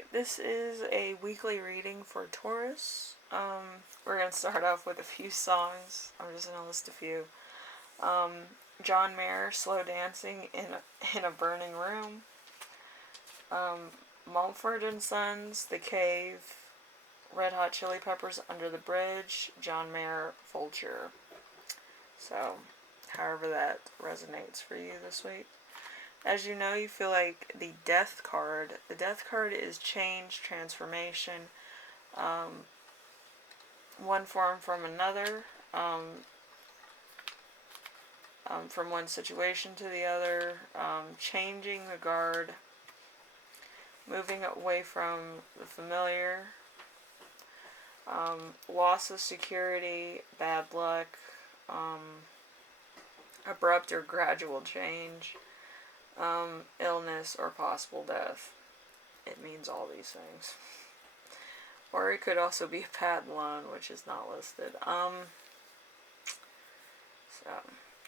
Alright, this is a weekly reading for Taurus. We're going to start off with a few songs. I'm just going to list a few. John Mayer, Slow Dancing in a Burning Room. Mumford and Sons, The Cave. Red Hot Chili Peppers, Under the Bridge. John Mayer, Vulture. So, however that resonates for you this week. As you know, you feel like the Death card. The Death card is change, transformation, one form from another, from one situation to the other, changing the guard, moving away from the familiar, loss of security, bad luck, abrupt or gradual change, illness, or possible death. It means all these things. Or it could also be a patent loan, which is not listed. So,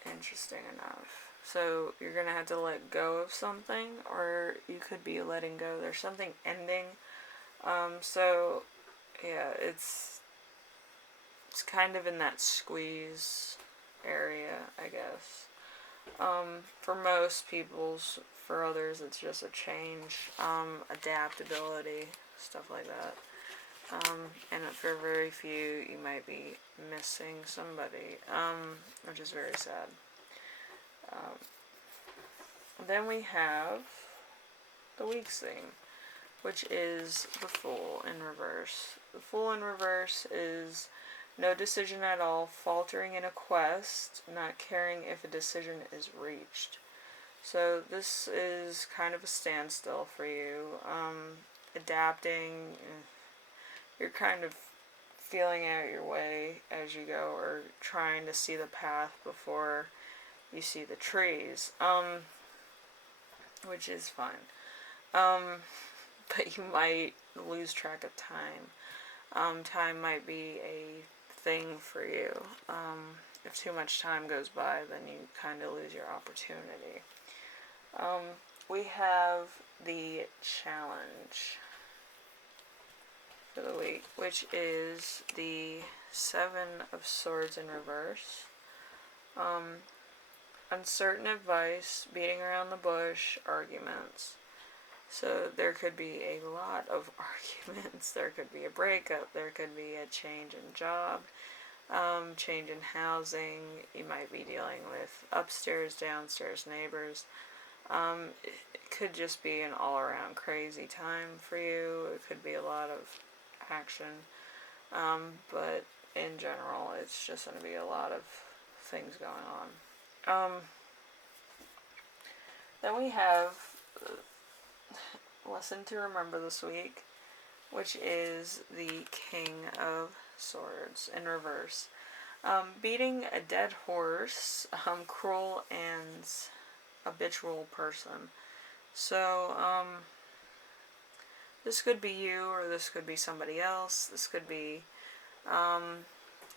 interesting enough. So, you're going to have to let go of something, or you could be letting go. There's something ending. So, yeah, it's kind of in that squeeze area, I guess. For most people's, for others, it's just a change, adaptability, stuff like that. And for very few, you might be missing somebody, which is very sad. Then we have the week's theme, which is the Fool in reverse. The Fool in reverse is no decision at all, faltering in a quest, not caring if a decision is reached. So this is kind of a standstill for you. Adapting, you're kind of feeling out your way as you go, or trying to see the path before you see the trees, which is fine. But you might lose track of time. Time might be a thing for you. If too much time goes by, then you kind of lose your opportunity. We have the challenge for the week, which is the Seven of Swords in reverse. Uncertain advice, beating around the bush, arguments. So there could be a lot of arguments. There could be a breakup. There could be a change in job, change in housing. You might be dealing with upstairs, downstairs neighbors. It could just be an all-around crazy time for you. It could be a lot of action. But in general, it's just going to be a lot of things going on. Then we have lesson to remember this week, which is the King of Swords in reverse. Beating a dead horse, cruel and habitual person. So, this could be you, or this could be somebody else. This could be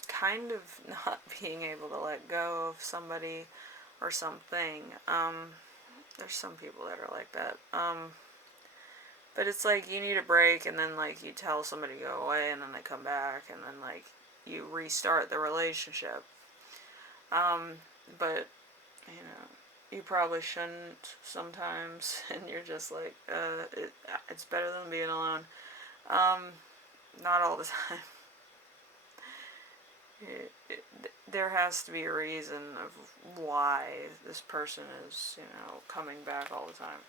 kind of not being able to let go of somebody or something. There's some people that are like that. But it's like you need a break, and then like you tell somebody to go away, and then they come back, and then like you restart the relationship. But you know, you probably shouldn't sometimes, and you're just like, it's better than being alone. Not all the time. There has to be a reason of why this person is, coming back all the time.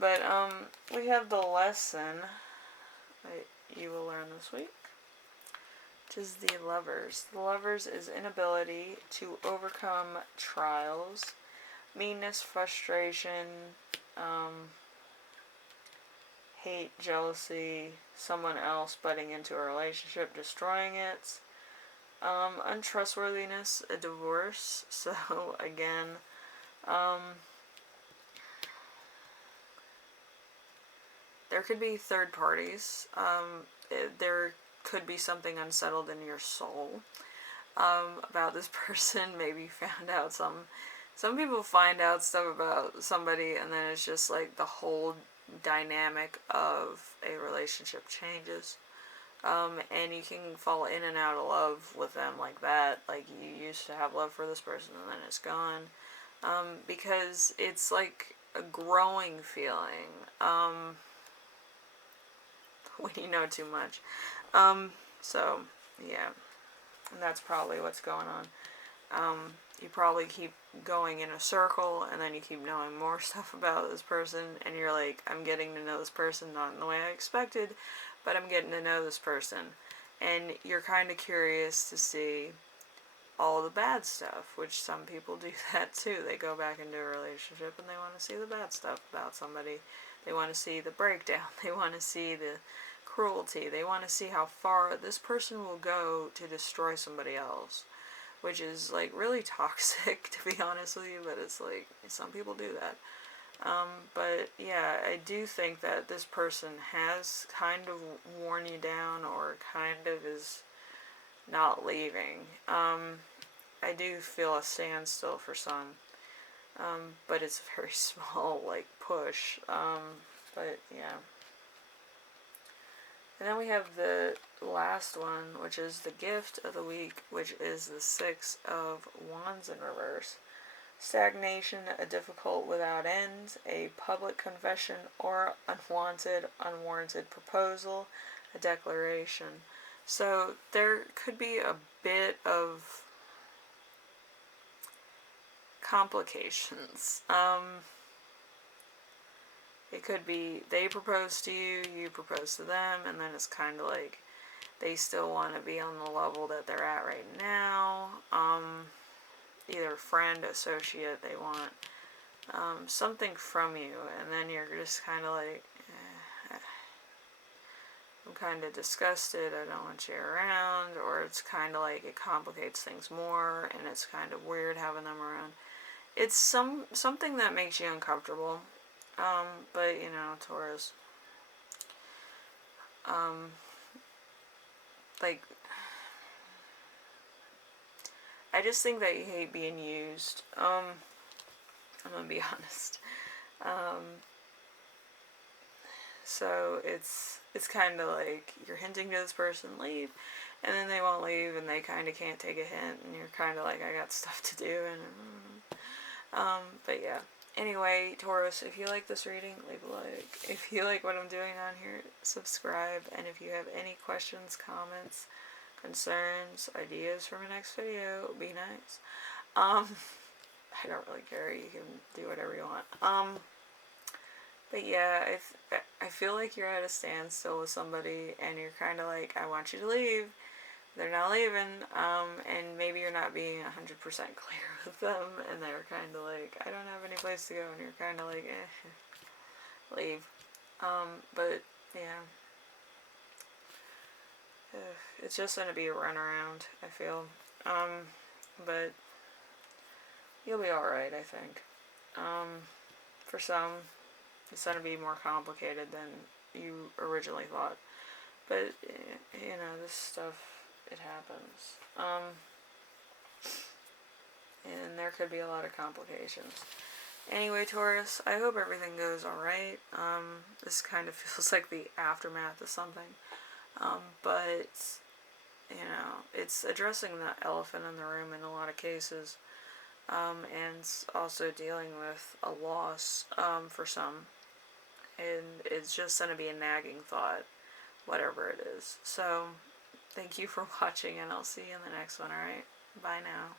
But, we have the lesson that you will learn this week, which is the Lovers. The Lovers is inability to overcome trials, meanness, frustration, hate, jealousy, someone else butting into a relationship, destroying it, untrustworthiness, a divorce. So, again, there could be third parties. There could be something unsettled in your soul about this person. Maybe you found out some people find out stuff about somebody, and then it's just like the whole dynamic of a relationship changes. And you can fall in and out of love with them like that. Like, you used to have love for this person and then it's gone. Because it's like a growing feeling when you know too much. So, yeah. And that's probably what's going on. You probably keep going in a circle, and then you keep knowing more stuff about this person, and you're like, I'm getting to know this person, not in the way I expected, but I'm getting to know this person. And you're kind of curious to see all the bad stuff, which some people do that too. They go back into a relationship and they want to see the bad stuff about somebody. They want to see the breakdown. They want to see the cruelty. They want to see how far this person will go to destroy somebody else, which is like really toxic, to be honest with you, but it's like some people do that. But yeah, I do think that this person has kind of worn you down, or kind of is not leaving. I do feel a standstill for some, but it's a very small, like, push. But yeah. And then we have the last one, which is the gift of the week, which is the Six of Wands in reverse. Stagnation, a difficult without end, a public confession, or unwarranted proposal, a declaration. So there could be a bit of complications. It could be they propose to you, you propose to them, and then it's kind of like they still want to be on the level that they're at right now. Either friend, associate, they want something from you, and then you're just kind of like, I'm kind of disgusted, I don't want you around, or it's kind of like it complicates things more, and it's kind of weird having them around. It's something that makes you uncomfortable, but you know, Taurus, like, I just think that you hate being used. I'm gonna be honest. So it's kind of like you're hinting to this person, leave, and then they won't leave, and they kind of can't take a hint, and you're kind of like, I got stuff to do, and but yeah. Anyway, Taurus, if you like this reading, leave a like. If you like what I'm doing on here, subscribe, and if you have any questions, comments, concerns, ideas for my next video, be nice. I don't really care. You can do whatever you want. But yeah, I feel like you're at a standstill with somebody, and you're kind of like, I want you to leave. They're not leaving, and maybe you're not being 100% clear with them, and they're kind of like, I don't have any place to go, and you're kind of like, leave. But yeah. It's just going to be a runaround, I feel. But you'll be alright, I think. For some, it's going to be more complicated than you originally thought. But, you know, this stuff, it happens. And there could be a lot of complications. Anyway, Taurus, I hope everything goes alright. This kind of feels like the aftermath of something. But, you know, it's addressing the elephant in the room in a lot of cases. And also dealing with a loss, for some. And it's just going to be a nagging thought, whatever it is. So, thank you for watching, and I'll see you in the next one, alright? Bye now.